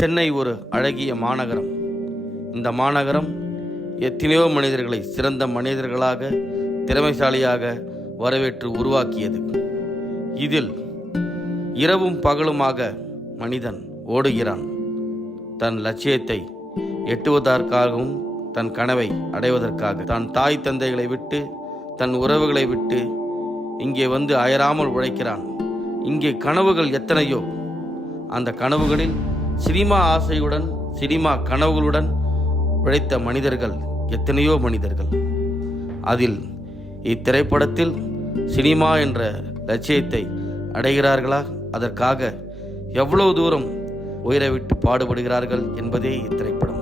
சென்னை ஒரு அழகிய மாநகரம். இந்த மாநகரம் எத்தனையோ மனிதர்களை சிறந்த மனிதர்களாக, திறமைசாலியாக வரவேற்று உருவாக்கியது. இதில் இரவும் பகலுமாக மனிதன் ஓடுகிறான். தன் லட்சியத்தை எட்டுவதற்காகவும், தன் கனவை அடைவதற்காக. தன் தாய் தந்தைகளை விட்டு, தன் உறவுகளை விட்டு இங்கே வந்து அயராமல் உழைக்கிறான். இங்கே கனவுகள் எத்தனையோ. அந்த கனவுகளில் சினிமா ஆசையுடன், சினிமா கனவுகளுடன் உழைத்த மனிதர்கள் எத்தனையோ மனிதர்கள். அதில் இத்திரைப்படத்தில் சினிமா என்ற லட்சியத்தை அடைகிறார்களா? அதற்காக எவ்வளவு தூரம் உயிரை விட்டு பாடுபடுகிறார்கள் என்பதே இத்திரைப்படம்.